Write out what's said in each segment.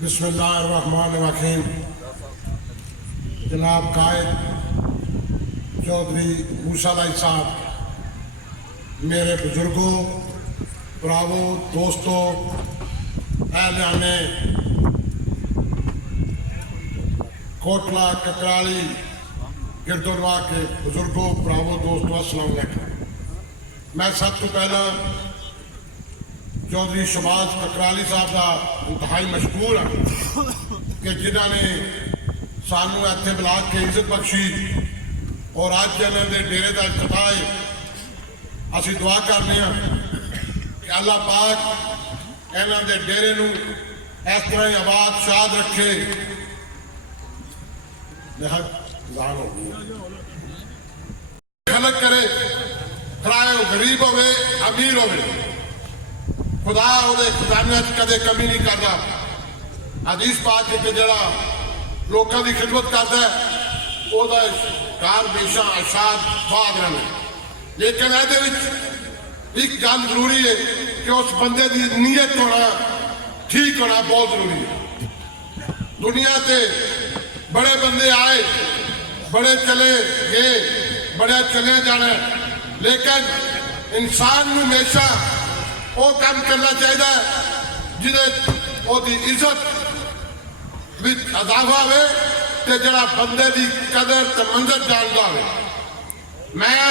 बिस्मिल्लाहिर्रहमानिर्रहीम। जनाब कायद चौधरी मूसा लाई साहब, मेरे बुजुर्गों, ब्रावो, दोस्तों, अहलाने कोटला ककराली गिरदुलवा के बुजुर्गों, ब्रावो, दोस्तों, अस्सलाम वालेकुम। मैं सब तो पहला चौधरी शहबाज ककराली साहब का इंतहाई मशकूर हाँ कि जिन्होंने सानू इत्थे बुला के इज्जत बख्शी और अज इन्होंने डेरे का इफ्तिताह है। असीं दुआ करने कि अल्लाह पाक इन्होंने डेरे नूं इस तरह ही आबाद शाद रखे। खलक करे, खराए गरीब होवे अमीर होवे, खुदा उहदे खजाने कदे कमी नहीं करता। हदीस पाक कि जड़ा लोगों की खिदमत करता है वह कार बेशा अशाद बाद रहे। लेकिन एक गल जरूरी है कि उस बंदे की नीयत होना ठीक होना बहुत जरूरी है। दुनिया से बड़े बंदे आए, बड़े चले गए, बड़े चले जाने, लेकिन इंसान को हमेशा वो काम करना चाहिए जिन्हें ओदी इज्जत विच अदावा हो ते जड़ा बंदे की कदर ते मंजर जानता हो। मैं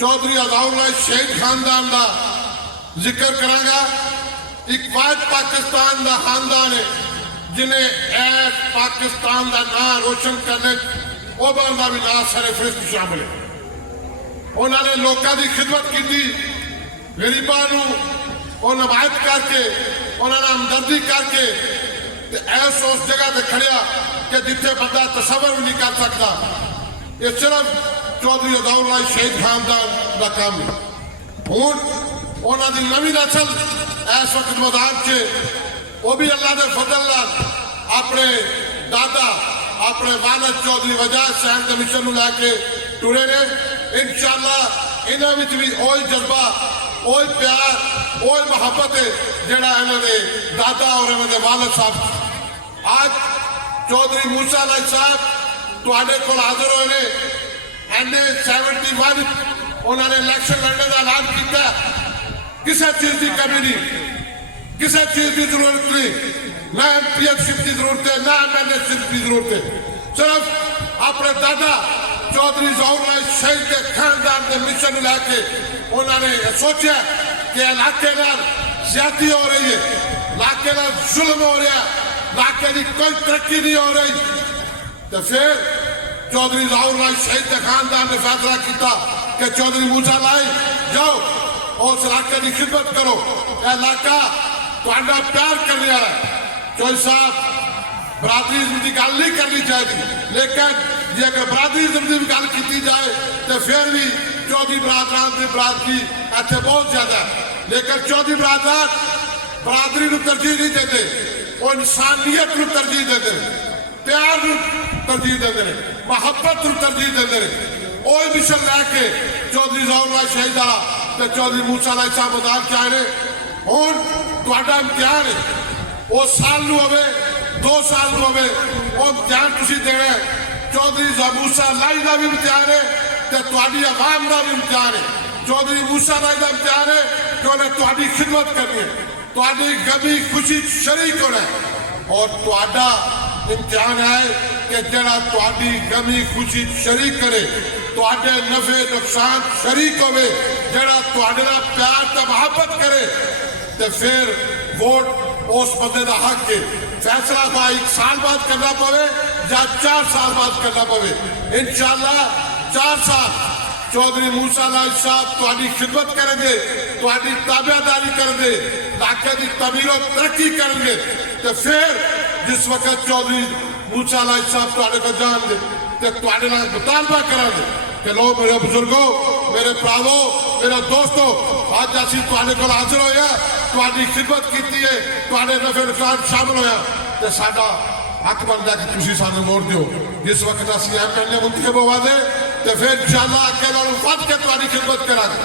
चौधरी अज़ाउल्लाह शहीद खानदान का जिक्र करांगा। एक वाद पाकिस्तान का खानदान है जिन्हें ऐस पाकिस्तान का नाम रोशन करने ओबर का भी नाम सरफरिस्त शामिल है। उन्होंने लोगों की खिदमत की, गरीबों को नमायत करके उन्होंने हमदर्दी करके ऐस उस जगह पर खड़िया कि जिथे बंदा तस्वर भी नहीं कर सकता। ये सिर्फ चौधरी अज़ाउल्लाह शहीद खानदान का काम है। हूँ उन्होंने नवी नस्ल इस वक्त मैदान से वो भी अल्लाह के फजल अपने दादा अपने वालद चौधरी वजाद सैन के मिशन लैके टुरे ने। इंशाअल्लाह इन्हों भी वही जज्बा, वही प्यार, वही मुहब्बत है जड़ा इन्होंने दादा और इन्होंने वालद साहब। आज चौधरी मूसा लाई साहब तुहाडे कोल हाजिर होए ने। एने 71 उन्होंने इलेक्शन लड़ने का ऐलान किया। किसी चीज की कमी नहीं, किसी चीज की जरूरत नहीं, ना एमपीएफशिप की जरूरत है, ना एमएलएशिप की जरूरत है। सिर्फ अपने दादा चौधरी अज़ाउल्लाह शहीद के खानदान के मिशन लैके उन्होंने सोचा कि इलाके ज्यादती हो रही है, इलाके जुल्म हो रहा है, इलाके की कोई तरक्की नहीं हो रही। तो फिर चौधरी अज़ाउल्लाह शहीद के खानदान ने फैसला किया कि चौधरी मूसा लाई जाओ और उस इलाके की खिदमत करो। इलाका तुहाडा प्यार कर रहा है। चौधरी साहब बरादरीज़म की गल नहीं करनी चाहिए, लेकिन जे अगर बरादरीज़म की गल की जाए तो फिर भी चौधरी बरादरान की बरादरी इतने बहुत ज्यादा है। लेकिन चौधरी बरादरान बरादरी को तरजीह नहीं देते, वो इंसानियत को तरजीह देते, प्यार को तरजीह देते, मुहब्बत को तरजीह देते। वही मिशन लैके चौधरी अज़ाउल्लाह शहीद वाला तो चौधरी मूसा लाई साहब मैदान च आए ने। हूँ तुहाडा इम्तिहान है, वो साल नूं होवे 2 साल नूं होवे, वो इम्तिहान तुसीं देना है। चौधरी मूसा लाई का भी इम्तिहान है तो तुहाडी अवाम का भी इम्तिहान है। चौधरी मूसा लाई का इम्तिहान है कि उन्हें तुहाडी खिदमत करनी है, तुहाडी गमी खुशी शरीक होना है। और तुहाडा इम्तिहान है कि जड़ा तुहाडी गमी खुशी शरीक करे, तुहाडे नफे नुकसान शरीक होवे, जड़ा तुहाडे नाल प्यार ते मुहब्बत करे, तो फिर वोट उस बंदे का हक है। फैसला का 1 साल बाद करना पवे या 4 साल बाद करना पवे। इंशाअल्लाह 4 साल चौधरी मूसा लाई साहब तुहाडी खिदमत करेंगे, तुहाडी ताबेदारी करेंगे, इलाके की तमीर और तरक्की करेंगे। तो फिर जिस वक्त चौधरी मूसा लाई साहब तुहाडे को जान दे तो तुहाडे नाल मुतालबा करांगे कि लो मेरे बुजुर्गों, मेरे भरावो, मेरे दोस्तों, आज असीं तुहाडे कोल हाजिर होया, तुहाडी खिदमत की है, तुहाडे नफे नुकसान शामिल होया तो साडा हक बनता कि तुसीं सानूं वोट दिओ। जिस वक्त असीं एमएलए मुंतखब होवांगे तो फिर इंशाअल्लाह अगे नालों वध के तुहाडी खिदमत करांगे।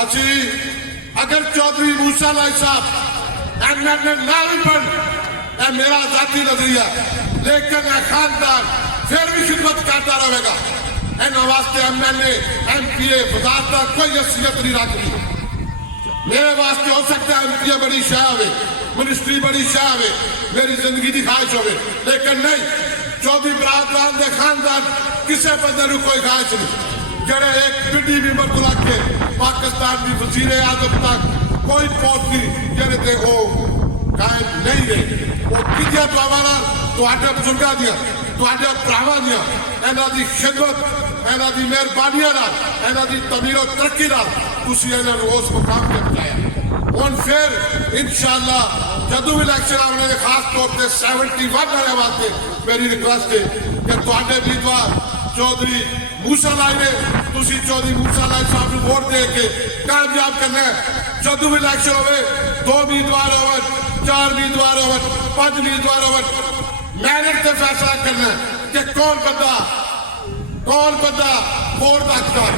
असीं अगर चौधरी मूसा लाई साहब एमएलए ना भी बन, मेरा जाती नजरिया, लेकिन खानदान फिर भी खिदमत करता रहेगा। इन्होंने वास्ते एमएलए एमपीए वजारत कोई हैसियत नहीं रखती। मेरे वास्ते हो सकता है एमपीए बड़ी शाह हो, मिनिस्ट्री बड़ी शाह हो, मेरी जिंदगी की ख्वाहिश हो, लेकिन नहीं, चौधरी बरादरान के खानदान किसी बंदे को कोई ख्वाहिश नहीं। जड़े एक बिड्डी भी मत के पाकिस्तान की वजीर आजम तक कोई पोस्ट नहीं जेरे ते वो कायम नहीं रहे। वो किजिया दुआवाना तुहाडे बुजुर्गां दियां, तुहाडे भरावां दियां, इन्हां दी खिदमत, इन्हां दी मेहरबानियां नाल, इन्हां दी तमीरो तरक्की नाल तुसीं इन्हां नूं उस मुकाम ते पहुंचाया। हुण फिर इंशाअल्लाह जदों भी इलेक्शन आने के खास तौर पर 71 वाले वास्ते मेरी रिक्वेस्ट है कि तुहाडे उम्मीदवार चौधरी मूसा लाई ने तुसी चौधरी मूसा लाई साहब को वोट दे के कामयाब करना है। जदों भी इलेक्शन हो, 2 उम्मीदवार हो, 4 उम्मीदवार हो, 5 उम्मीदवार हो, मेरिट से फैसला करना है कि कौन बंदा वोट का हकदार।